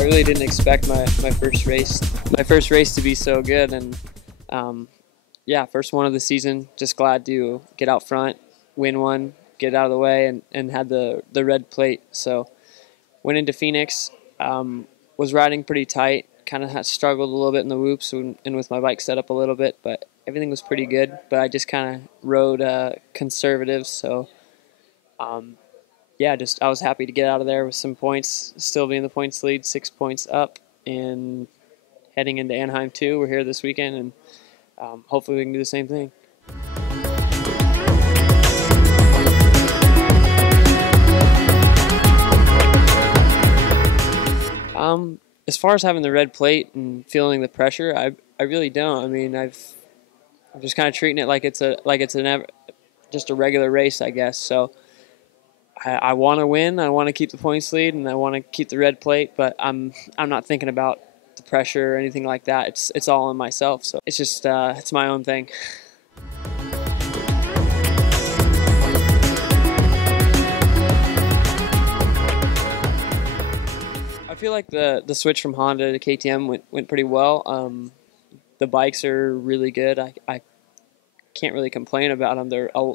I really didn't expect my first race to be so good, and yeah, first one of the season. Just glad to get out front, win one, get out of the way, and had the red plate. So went into Phoenix, was riding pretty tight, kind of struggled a little bit in the whoops and with my bike set up a little bit, but everything was pretty good. But I just kind of rode conservative, so yeah, I was happy to get out of there with some points, still be in the points lead, 6 points up, and heading into Anaheim 2. We're here this weekend, and hopefully we can do the same thing. As far as having the red plate and feeling the pressure, I really don't. I mean, I'm just kind of treating it like it's just a regular race, I guess. So I want to win. I want to keep the points lead, and I want to keep the red plate. But I'm not thinking about the pressure or anything like that. It's all on myself. So it's just it's my own thing. I feel like the switch from Honda to KTM went pretty well. The bikes are really good. I can't really complain about them.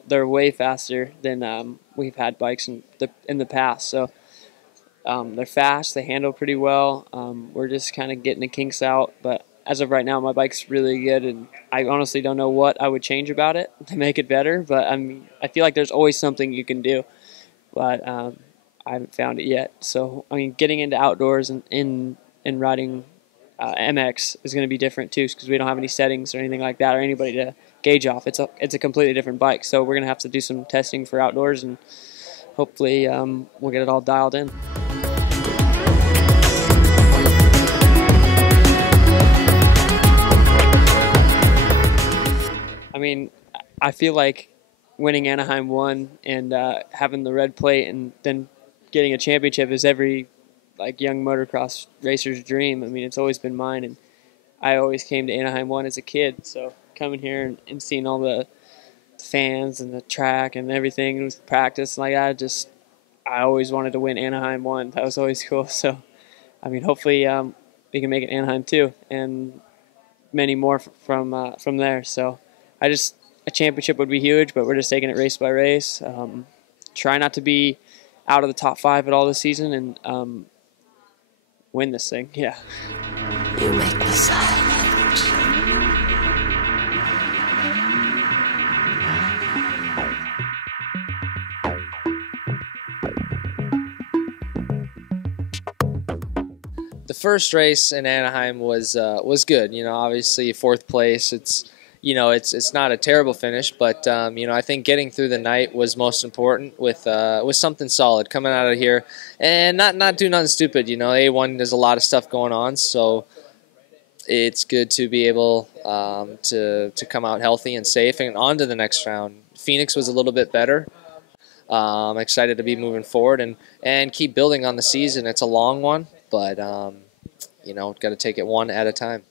They're way faster than we've had bikes in the past. So they're fast. They handle pretty well. We're just kind of getting the kinks out. But as of right now, my bike's really good, and I honestly don't know what I would change about it to make it better. But I feel like there's always something you can do. But I haven't found it yet. So I mean, getting into outdoors and riding MX is going to be different too, because we don't have any settings or anything like that, or anybody to gauge off. It's a completely different bike, so we're going to have to do some testing for outdoors, and hopefully we'll get it all dialed in. I mean, I feel like winning Anaheim 1 and having the red plate and then getting a championship is every young motocross racer's dream. I mean, it's always been mine, and I always came to Anaheim 1 as a kid. So coming here and seeing all the fans and the track and everything with practice like that, I always wanted to win Anaheim 1. That was always cool. So I mean, hopefully we can make it Anaheim 2 and many more from there. So a championship would be huge, but we're just taking it race by race. Try not to be out of the top 5 at all this season, and win this thing. Yeah. You make me silent. The first race in Anaheim was good. You know, obviously 4th place. It's not a terrible finish, but I think getting through the night was most important with something solid coming out of here, and not do nothing stupid. You know, A1, there's a lot of stuff going on, so it's good to be able to come out healthy and safe and on to the next round. Phoenix was a little bit better. I'm excited to be moving forward and keep building on the season. It's a long one, but got to take it one at a time.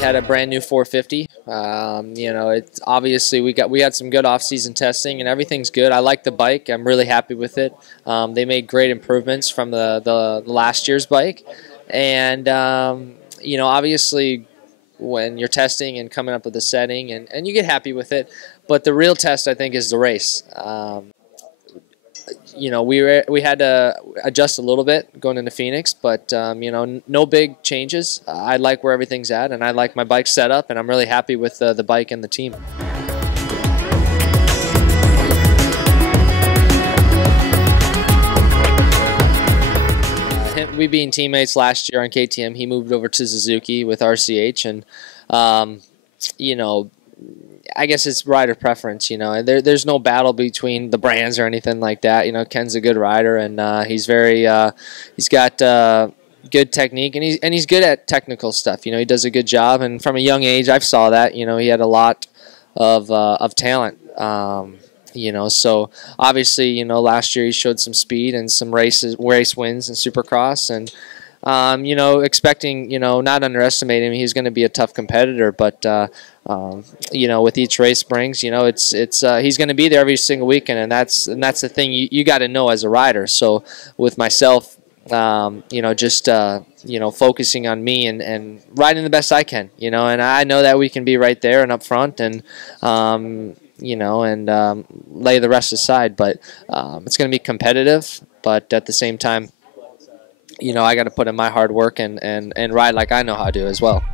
Had a brand new 450. It's obviously we had some good off-season testing and everything's good. I like the bike. I'm really happy with it. They made great improvements from the last year's bike, and obviously when you're testing and coming up with a setting and you get happy with it, but the real test I think is the race. We had to adjust a little bit going into Phoenix, but no big changes. I like where everything's at, and I like my bike setup, and I'm really happy with the bike and the team. We being teammates last year on KTM, he moved over to Suzuki with RCH, and I guess it's rider preference. There's no battle between the brands or anything like that. Ken's a good rider, and he's got good technique, and he's good at technical stuff. He does a good job, and from a young age, I saw that. He had a lot of talent. So obviously, last year he showed some speed and some race wins in Supercross, and you know, expecting, you know, not underestimating him. He's going to be a tough competitor, but you know, with each race brings, you know, it's he's going to be there every single weekend, and that's the thing you got to know as a rider. So with myself, you know, just you know, focusing on me and riding the best I can, you know, and I know that we can be right there and up front, and you know, and lay the rest aside. But it's going to be competitive, but at the same time, you know, I got to put in my hard work and ride like I know how to as well.